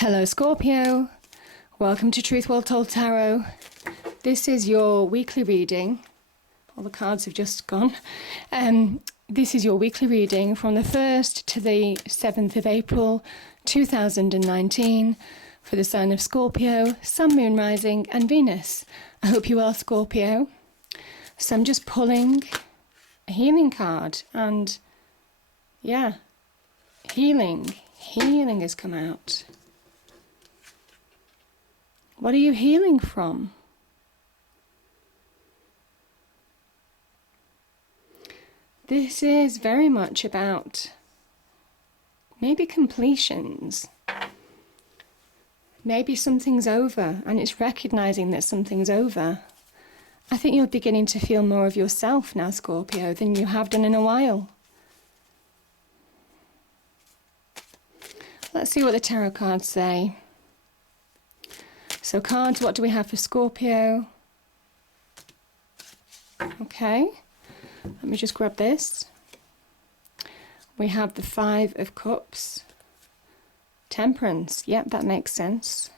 Hello Scorpio, welcome to Truth Well Told Tarot. This is your weekly reading. All the cards have just gone. This is your weekly reading from the 1st to the 7th of April 2019 for the sign of Scorpio, Sun, Moon, Rising and Venus. I hope you are Scorpio. So I'm just pulling a healing card and yeah, healing has come out. What are you healing from? This is very much about maybe completions. Maybe something's over and it's recognizing that something's over. I think you're beginning to feel more of yourself now, Scorpio, than you have done in a while. Let's see what the tarot cards say. So cards, what do we have for Scorpio? Okay, let me just grab this. We have the 5 of Cups. Temperance, yep, that makes sense.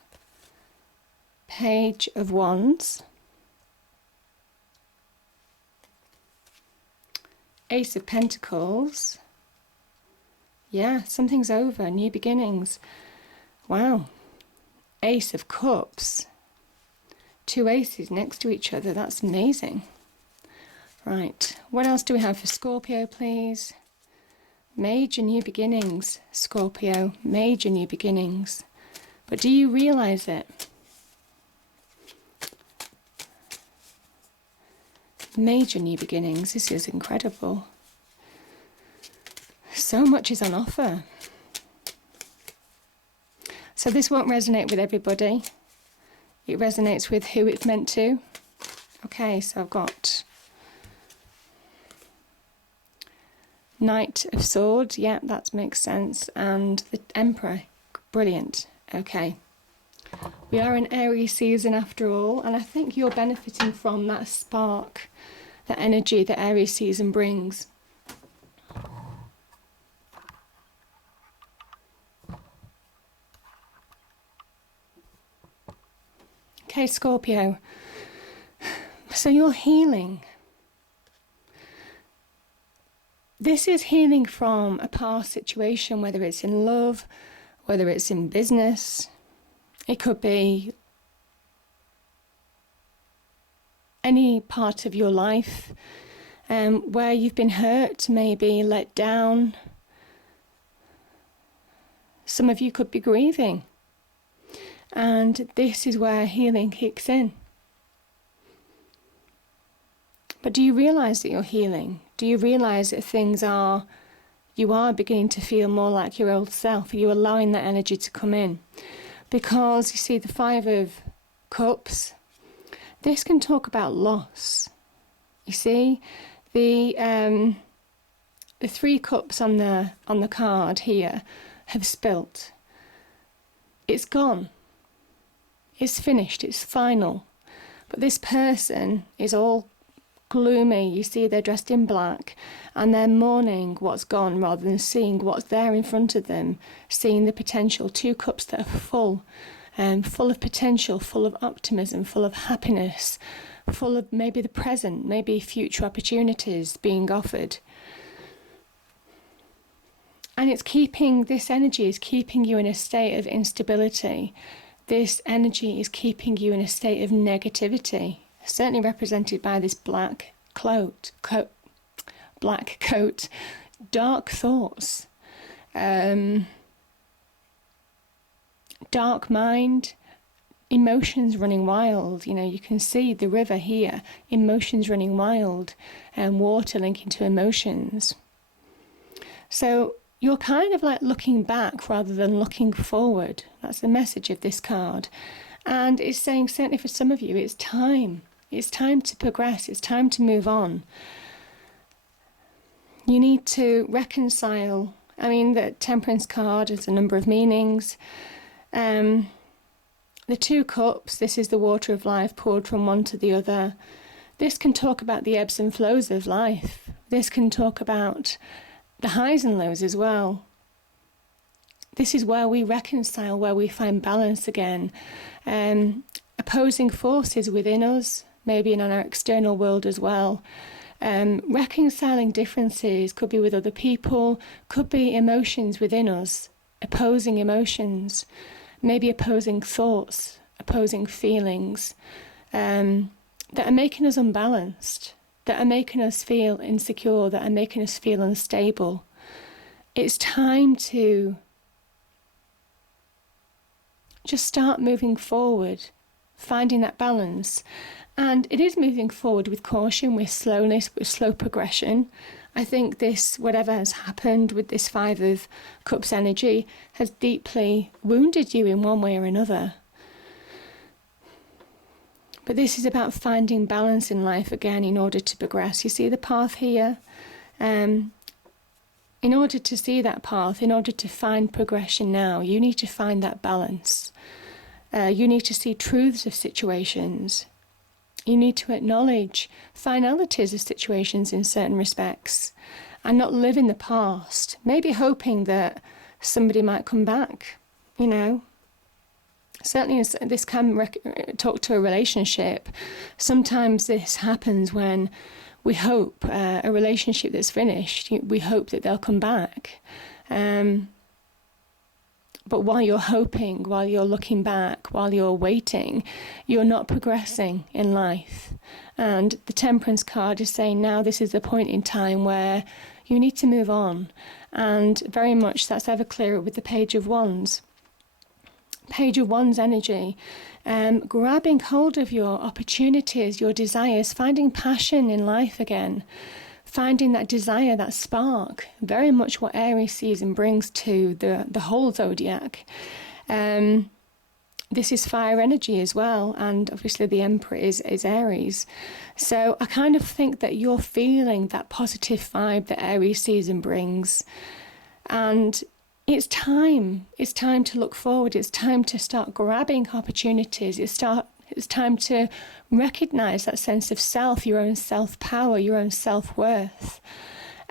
Page of Wands. Ace of Pentacles. Yeah, something's over, new beginnings. Wow. Ace of Cups. 2 aces next to each other, that's amazing. Right, what else do we have for Scorpio, please? Major new beginnings, Scorpio, major new beginnings. But do you realize it? Major new beginnings, this is incredible. So much is on offer. So this won't resonate with everybody. It resonates with who it's meant to. Okay, so I've got Knight of Swords, yeah, that makes sense. And the Emperor, brilliant. Okay. We are in Aries season after all, and I think you're benefiting from that spark, that energy that Aries season brings. Okay, Scorpio, so you're healing. This is healing from a past situation, whether it's in love, whether it's in business. It could be any part of your life where you've been hurt, maybe let down. Some of you could be grieving. And this is where healing kicks in. But do you realise that you're healing? Do you realise that you are beginning to feel more like your old self? Are you allowing that energy to come in? Because you see the 5 of Cups, this can talk about loss. You see, the 3 cups on the card here have spilt. It's gone. It's finished, it's final. But this person is all gloomy. You see they're dressed in black and they're mourning what's gone rather than seeing what's there in front of them, seeing the potential. 2 cups that are full of potential, full of optimism, full of happiness, full of maybe the present, maybe future opportunities being offered. And this energy is keeping you in a state of instability. This energy is keeping you in a state of negativity, certainly represented by this black coat, dark thoughts, dark mind, emotions running wild. You know, you can see the river here, emotions running wild, and water linking to emotions. So you're kind of like looking back rather than looking forward. That's the message of this card. And it's saying, certainly for some of you, it's time. It's time to progress. It's time to move on. You need to reconcile. I mean, the Temperance card has a number of meanings. The 2 cups, this is the water of life poured from one to the other. This can talk about the ebbs and flows of life. This can talk about the highs and lows as well. this is where we reconcile, where we find balance again. Opposing forces within us, maybe in our external world as well. Reconciling differences could be with other people, could be emotions within us, opposing emotions, maybe opposing thoughts, opposing feelings that are making us unbalanced, that are making us feel insecure, that are making us feel unstable. It's time to just start moving forward, finding that balance. And it is moving forward with caution, with slowness, with slow progression. I think this, whatever has happened with this Five of Cups energy, has deeply wounded you in one way or another. But this is about finding balance in life again in order to progress. You see the path here? In order to see that path, in order to find progression now, you need to find that balance. You need to see truths of situations. You need to acknowledge finalities of situations in certain respects and not live in the past, maybe hoping that somebody might come back, you know. Certainly this can talk to a relationship. Sometimes this happens when we hope a relationship that's finished, we hope that they'll come back. But while you're hoping, while you're looking back, while you're waiting, you're not progressing in life. And the Temperance card is saying now this is the point in time where you need to move on. And very much that's ever clearer with the Page of Wands. Page of Wands energy, grabbing hold of your opportunities, your desires, finding passion in life again. Finding that desire, that spark, very much what Aries season brings to the whole zodiac. This is fire energy as well, and obviously the Emperor is Aries. So I kind of think that you're feeling that positive vibe that Aries season brings. And it's time to look forward. It's time to start grabbing opportunities. It's time to recognize that sense of self, your own self-power, your own self-worth.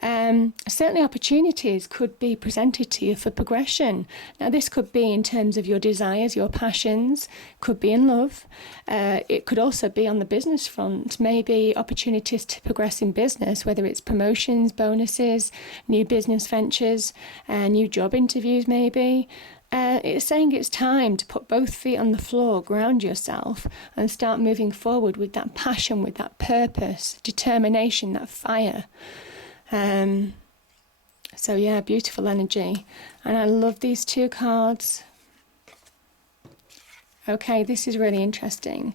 Certainly opportunities could be presented to you for progression. Now this could be in terms of your desires, your passions, could be in love. It could also be on the business front, maybe opportunities to progress in business, whether it's promotions, bonuses, new business ventures, new job interviews maybe. It's saying it's time to put both feet on the floor, ground yourself, and start moving forward with that passion, with that purpose, determination, that fire. So yeah, beautiful energy. And I love these two cards. Okay, this is really interesting.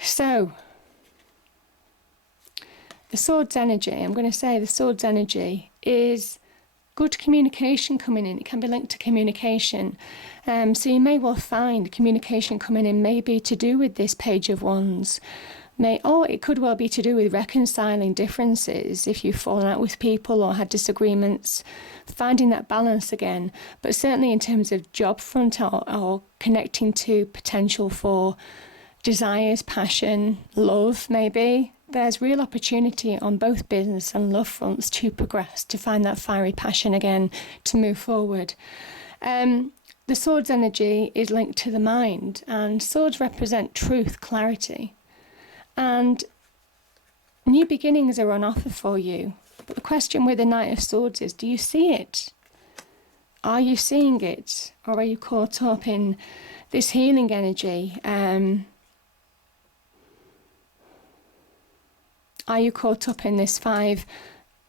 So, the Swords energy, I'm going to say the Swords energy is good communication coming in. It can be linked to communication. So you may well find communication coming in maybe to do with this Page of Wands. Or it could well be to do with reconciling differences if you've fallen out with people or had disagreements, finding that balance again. But certainly in terms of job front or connecting to potential for desires, passion, love maybe, there's real opportunity on both business and love fronts to progress, to find that fiery passion again, to move forward. The Swords energy is linked to the mind, and swords represent truth, clarity. And new beginnings are on offer for you. But the question with the Knight of Swords is, do you see it? Are you seeing it? Or are you caught up in this healing energy? Are you caught up in this Five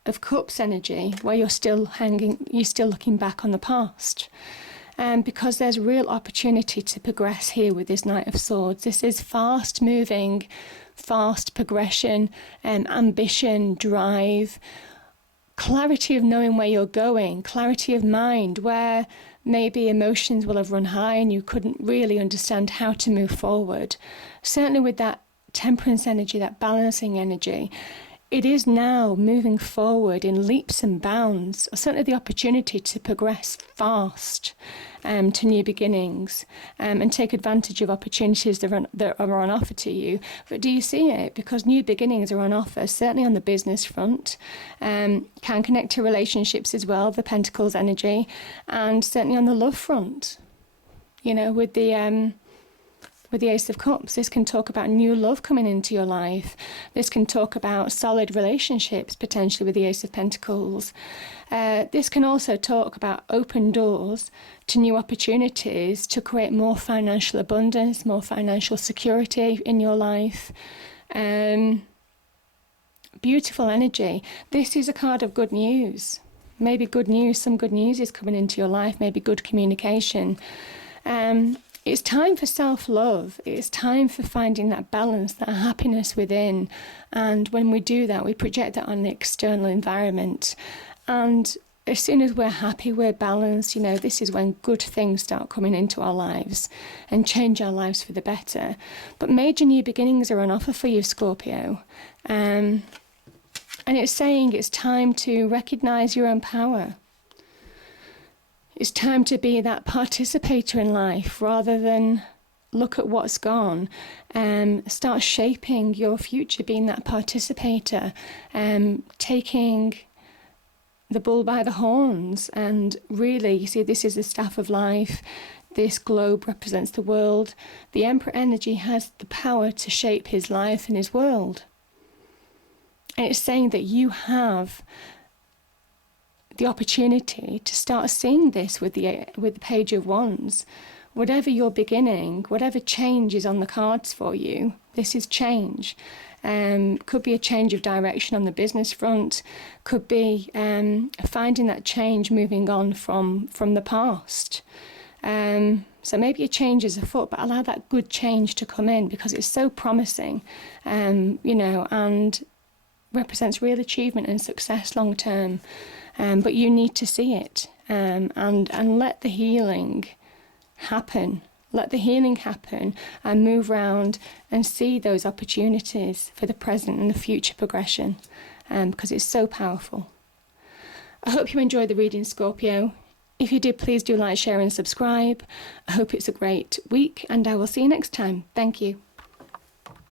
of Cups energy where you're still looking back on the past? Because there's real opportunity to progress here with this Knight of Swords. This is fast moving, fast progression, ambition, drive, clarity of knowing where you're going, clarity of mind, where maybe emotions will have run high and you couldn't really understand how to move forward. Certainly with that Temperance energy, that balancing energy, it is now moving forward in leaps and bounds, or certainly the opportunity to progress fast to new beginnings and take advantage of opportunities that are on offer to you. But do you see it? Because new beginnings are on offer, certainly on the business front, can connect to relationships as well, the Pentacles energy, and certainly on the love front, you know, with the Ace of Cups. This can talk about new love coming into your life. This can talk about solid relationships, potentially with the Ace of Pentacles. This can also talk about open doors to new opportunities to create more financial abundance, more financial security in your life. Beautiful energy. This is a card of good news. Maybe good news, some good news is coming into your life, maybe good communication. It's time for self-love. It's time for finding that balance, that happiness within. And when we do that, we project that on the external environment. And as soon as we're happy, we're balanced, you know, this is when good things start coming into our lives and change our lives for the better. But major new beginnings are on offer for you, Scorpio. And it's saying it's time to recognize your own power. It's time to be that participator in life rather than look at what's gone. Start shaping your future, being that participator, taking the bull by the horns. And really, you see, this is the staff of life. This globe represents the world. The Emperor energy has the power to shape his life and his world. And it's saying that you have the opportunity to start seeing this with the Page of Wands. Whatever you're beginning, whatever change is on the cards for you, this is change. Could be a change of direction on the business front, could be finding that change moving on from the past. So maybe a change is afoot, but allow that good change to come in because it's so promising, you know, and represents real achievement and success long term. But you need to see it and let the healing happen. Let the healing happen and move round and see those opportunities for the present and the future progression because it's so powerful. I hope you enjoyed the reading, Scorpio. If you did, please do like, share and subscribe. I hope it's a great week and I will see you next time. Thank you.